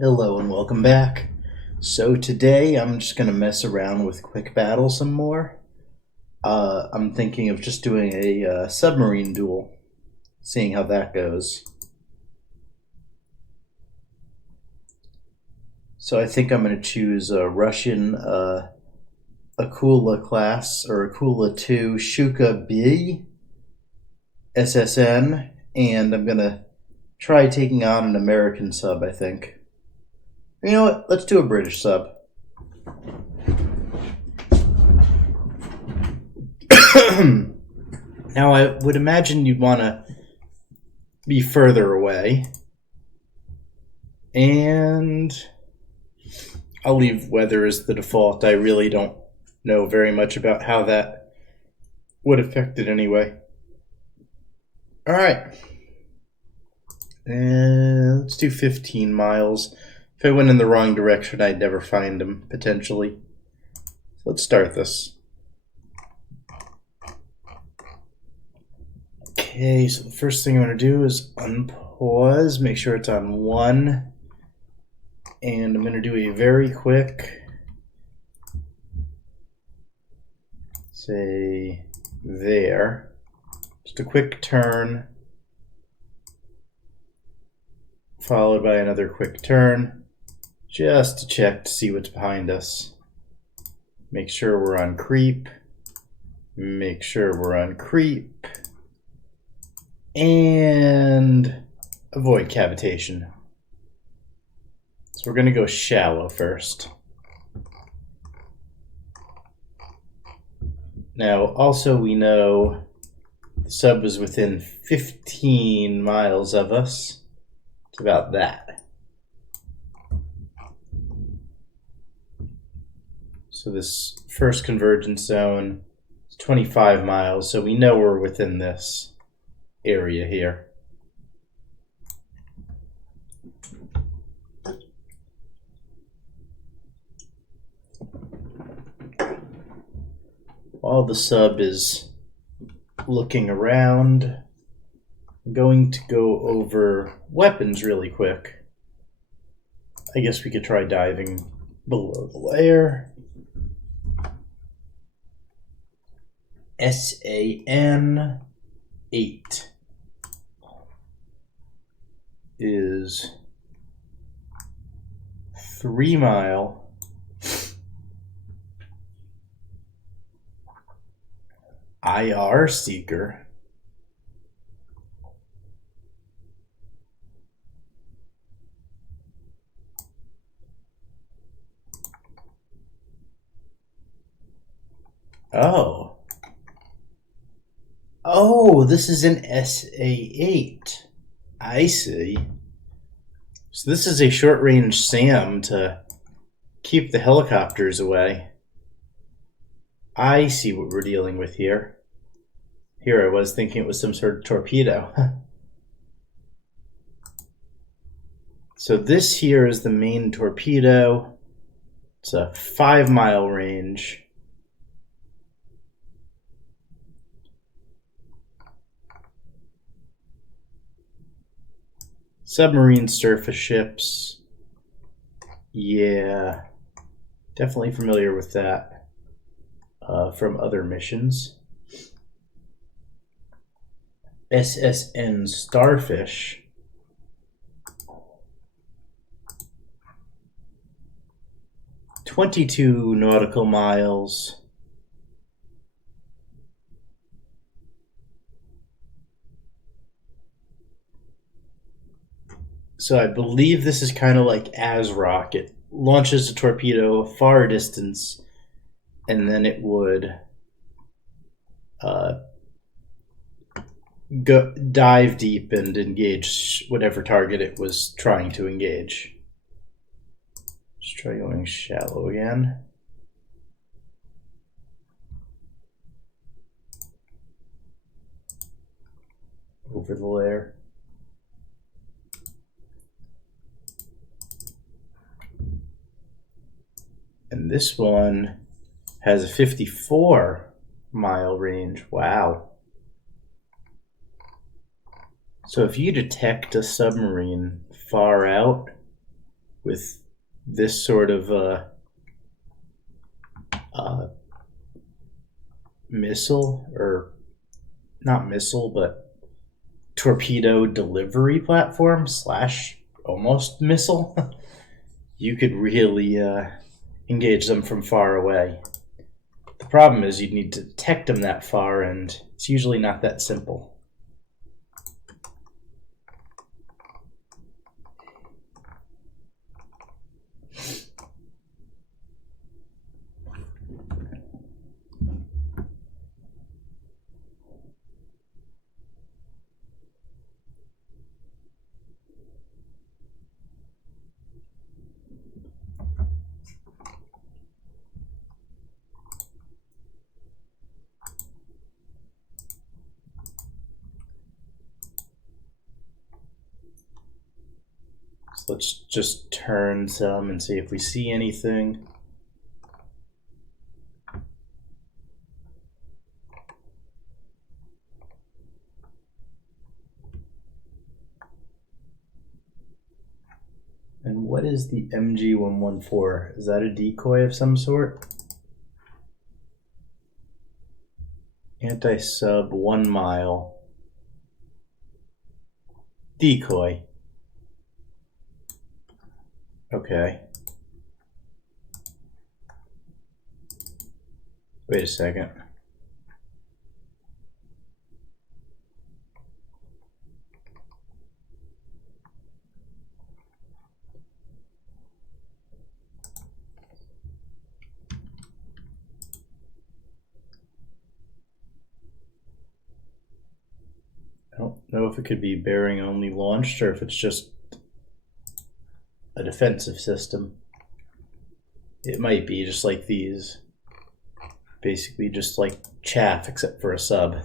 Hello and welcome back. So today I'm just gonna mess around with quick battle some more. I'm thinking of just doing a submarine duel, seeing how that goes. So I think I'm gonna choose a Russian Akula class or Akula 2 Shuka B SSN, and I'm gonna try taking on an American sub. I think. You know what? Let's do a British sub. Now, I would imagine you'd want to be further away. And I'll leave weather as the default. I really don't know very much about how that would affect it anyway. All right. And let's do 15 miles. If I went in the wrong direction, I'd never find him, potentially. So let's start this. Okay, so the first thing I'm going to do is unpause, make sure it's on 1. And I'm going to do a very quick, say, there. Just a quick turn, followed by another quick turn, just to check to see what's behind us. Make sure we're on creep. Make sure we're on creep. And avoid cavitation. So we're going to go shallow first. Now, also we know the sub is within 15 miles of us. It's about that. So this first convergence zone is 25 miles, so we know we're within this area here. While the sub is looking around, I'm going to go over weapons really quick. I guess we could try diving below the layer. SAN 8 is 3 mile IR seeker. Oh, this is an SA8. I see. So this is a short-range SAM to keep the helicopters away. I see what we're dealing with here. Here I was thinking it was some sort of torpedo. So this here is the main torpedo. It's a 5-mile range. Submarine surface ships. Yeah, definitely familiar with that from other missions. SSN Starfish. "22 nautical miles. So I believe this is kind of like ASRock. It launches a torpedo a far distance, and then it would go dive deep and engage whatever target it was trying to engage. Let's try going shallow again. Over the layer. And this one has a 54-mile range. Wow. So if you detect a submarine far out, with this sort of missile, or not missile, but torpedo delivery platform slash almost missile, you could really engage them from far away. The problem is you'd need to detect them that far, and it's usually not that simple. So let's just turn some and see if we see anything. And what is the MG114? Is that a decoy of some sort? Anti-sub 1 mile. Decoy. Okay. Wait a second. I don't know if it could be bearing only launched or if it's just a defensive system. It might be just like these. Basically just like chaff except for a sub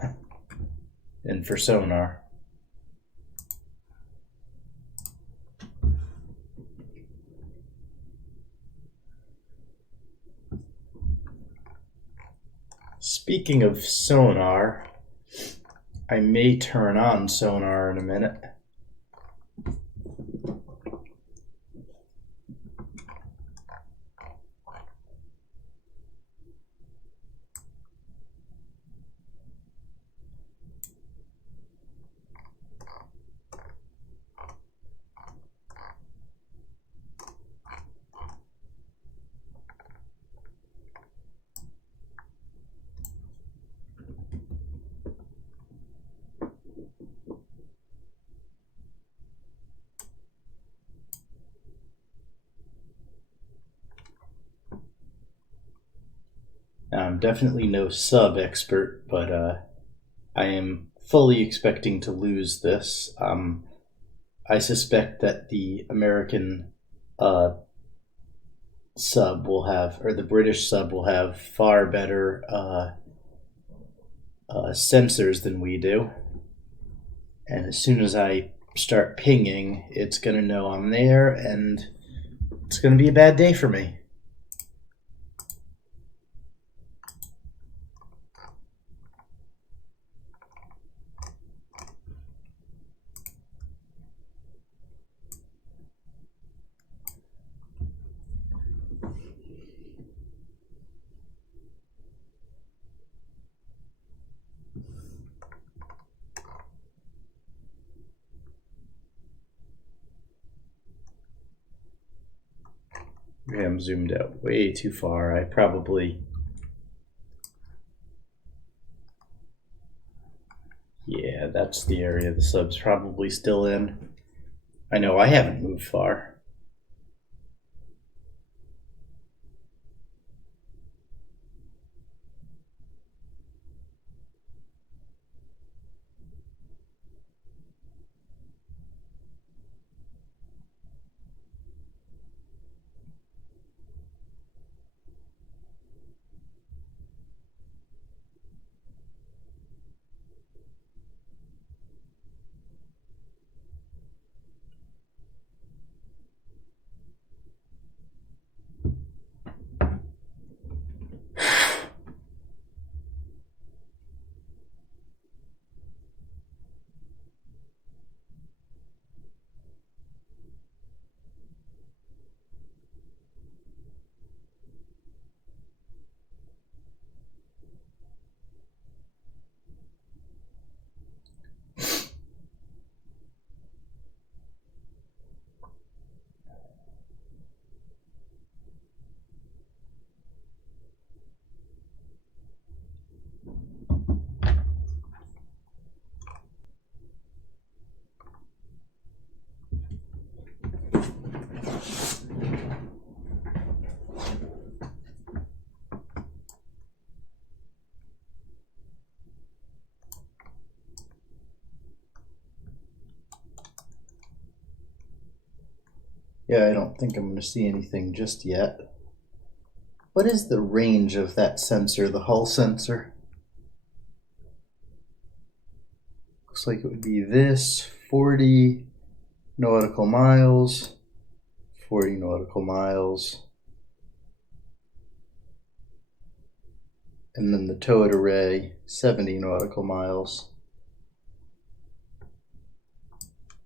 and for sonar. Speaking of sonar, I may turn on sonar in a minute. I'm definitely no sub expert, but I am fully expecting to lose this. I suspect that the American sub will have, or the British sub will have far better sensors than we do. And as soon as I start pinging, it's going to know I'm there, and it's going to be a bad day for me. Okay, I'm zoomed out way too far. I probably... Yeah, that's the area the sub's probably still in. I know I haven't moved far. Yeah, I don't think I'm going to see anything just yet. What is the range of that sensor, the hull sensor? Looks like it would be this, 40 nautical miles, 40 nautical miles. And then the towed array, 70 nautical miles.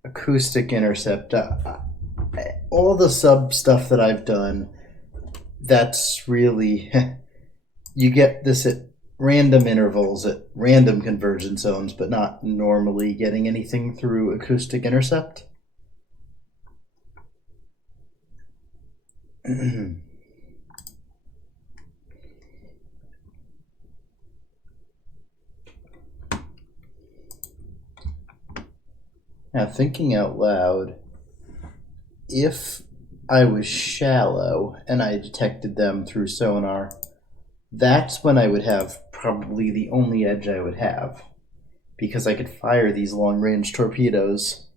Acoustic intercept. All the sub stuff that I've done, that's really, you get this at random intervals, at random convergence zones, but not normally getting anything through acoustic intercept. Now, thinking out loud, if I was shallow and I detected them through sonar, that's when I would have probably the only edge I would have, because I could fire these long-range torpedoes,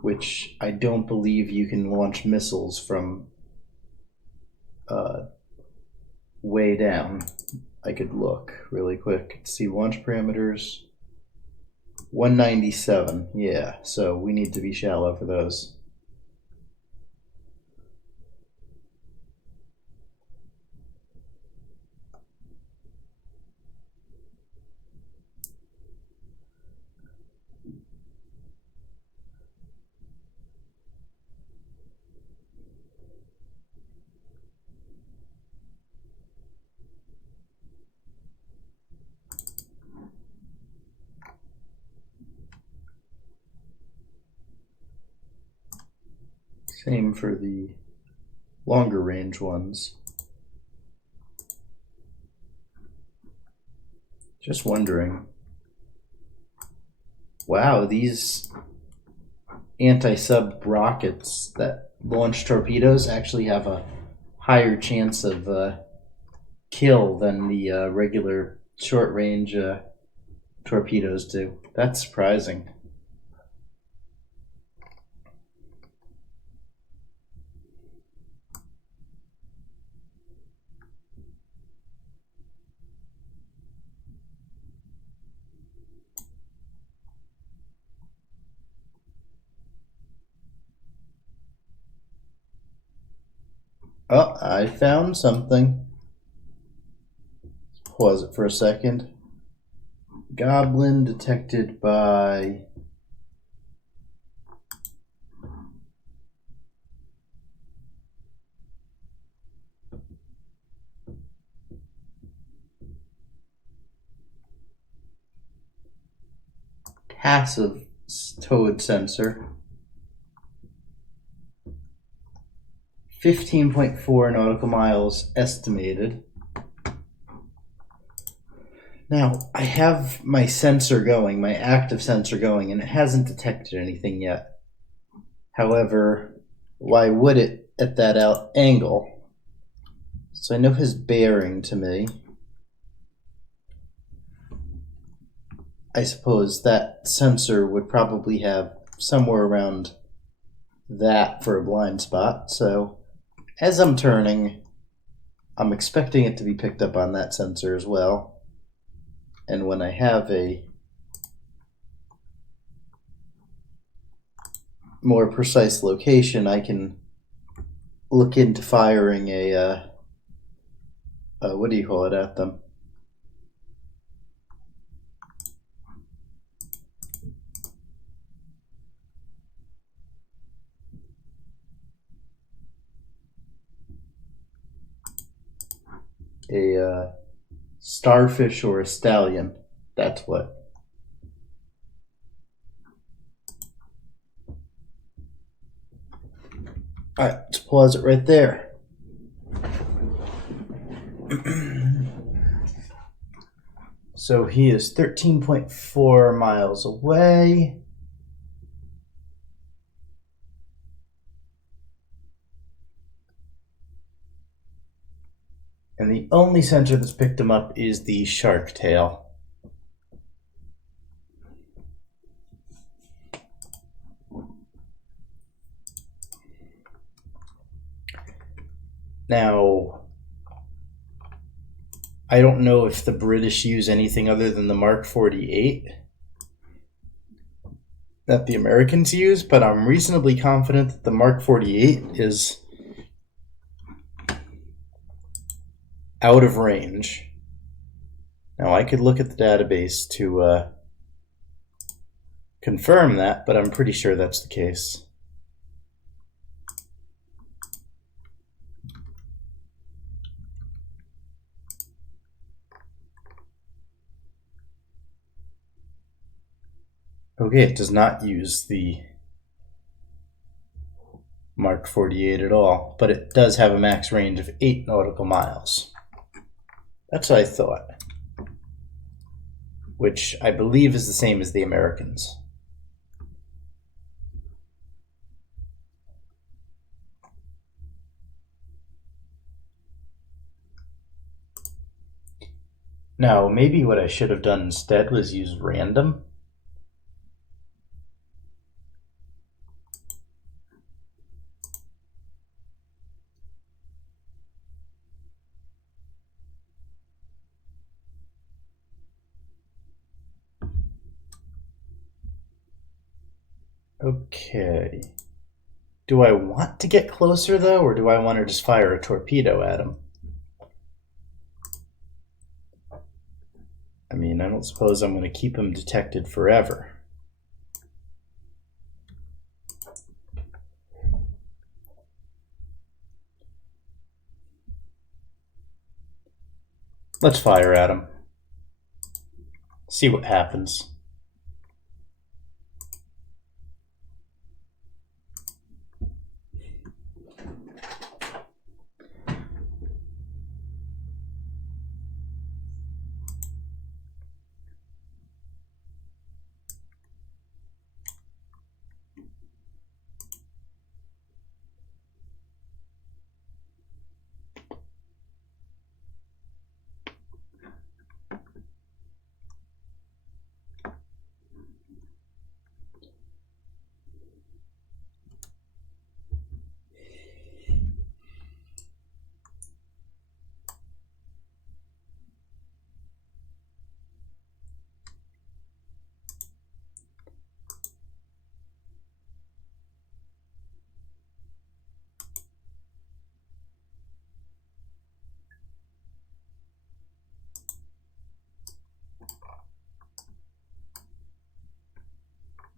which I don't believe you can launch missiles from way down. I could look really quick to see launch parameters. 197, yeah, so we need to be shallow for those. Same for the longer range ones. Just wondering. Wow, these anti-sub rockets that launch torpedoes actually have a higher chance of kill than the regular short-range torpedoes do. That's surprising. Oh, I found something. Pause it for a second. Goblin detected by passive towed sensor. 15.4 nautical miles estimated. Now, I have my sensor going, my active sensor going, and it hasn't detected anything yet. However, why would it at that angle? So I know his bearing to me. I suppose that sensor would probably have somewhere around that for a blind spot. So as I'm turning, I'm expecting it to be picked up on that sensor as well. And when I have a more precise location, I can look into firing a what do you call it at them? A starfish or a stallion. That's what. All right, let's pause it right there. So he is 13.4 miles away. And the only sensor that's picked him up is the shark tail. Now, I don't know if the British use anything other than the Mark 48 that the Americans use, but I'm reasonably confident that the Mark 48 is out of range. Now, I could look at the database to confirm that, but I'm pretty sure that's the case. Okay, it does not use the Mark 48 at all, but it does have a max range of 8 nautical miles. That's what I thought, which I believe is the same as the Americans. Now, maybe what I should have done instead was use random. Okay. Do I want to get closer, though, or do I want to just fire a torpedo at him? I mean, I don't suppose I'm going to keep him detected forever. Let's fire at him. See what happens.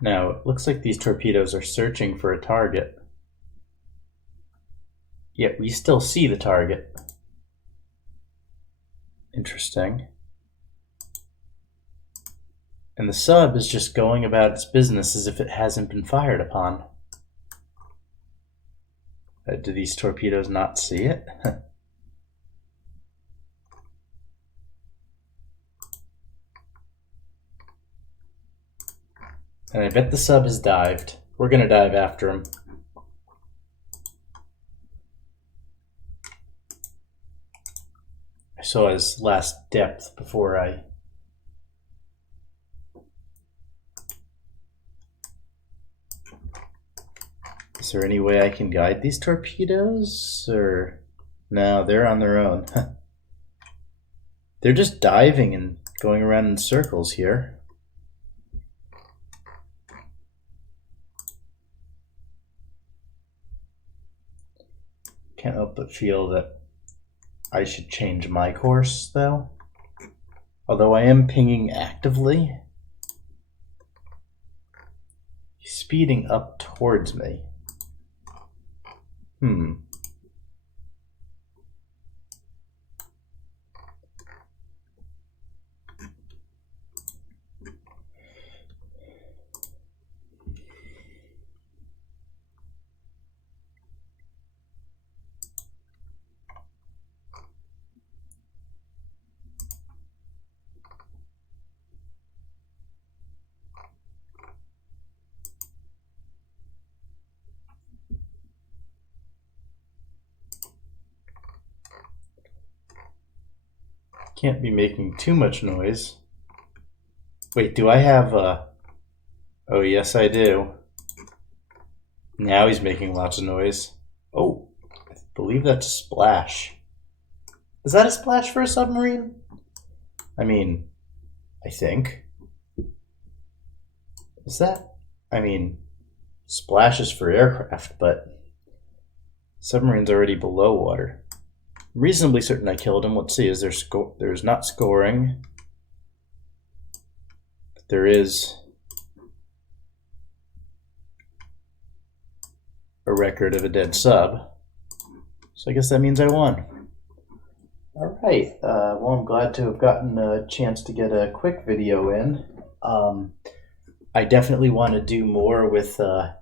Now, it looks like these torpedoes are searching for a target. Yet we still see the target. Interesting. And the sub is just going about its business as if it hasn't been fired upon. Do these torpedoes not see it? And I bet the sub has dived. We're going to dive after him. I saw his last depth before I... Is there any way I can guide these torpedoes? Or... No, they're on their own. They're just diving and going around in circles here. Can't help but feel that I should change my course, though. Although I am pinging actively. He's speeding up towards me. Can't be making too much noise. Wait, do I have a... Oh, yes, I do. Now he's making lots of noise. Oh, believe that's a splash. Is that a splash for a submarine? I mean, I think. Is that? I mean, splashes for aircraft, but submarine's already below water. I'm reasonably certain I killed him. Let's see, is there there's not scoring. But there is a record of a dead sub. So I guess that means I won. All right. Well, I'm glad to have gotten a chance to get a quick video in. I definitely want to do more with the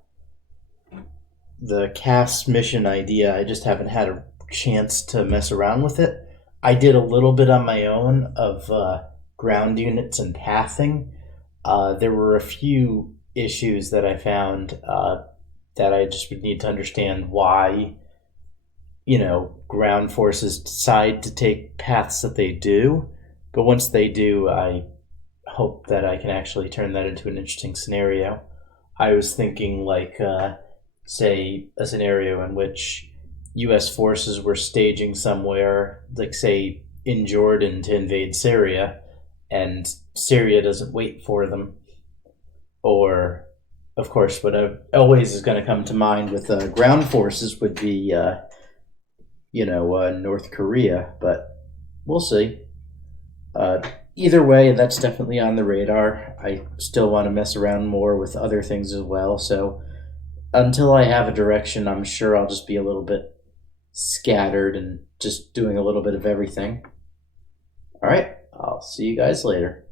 CAS mission idea. I just haven't had a chance to mess around with it. I did a little bit on my own of ground units and pathing. There were a few issues that I found that I just would need to understand why, ground forces decide to take paths that they do. But once they do, I hope that I can actually turn that into an interesting scenario. I was thinking say a scenario in which U.S. forces were staging somewhere, like say in Jordan to invade Syria, and Syria doesn't wait for them. Or, of course, what always is going to come to mind with ground forces would be, North Korea, but we'll see. Either way, that's definitely on the radar. I still want to mess around more with other things as well, so until I have a direction, I'm sure I'll just be a little bit scattered and just doing a little bit of everything. All right, I'll see you guys later.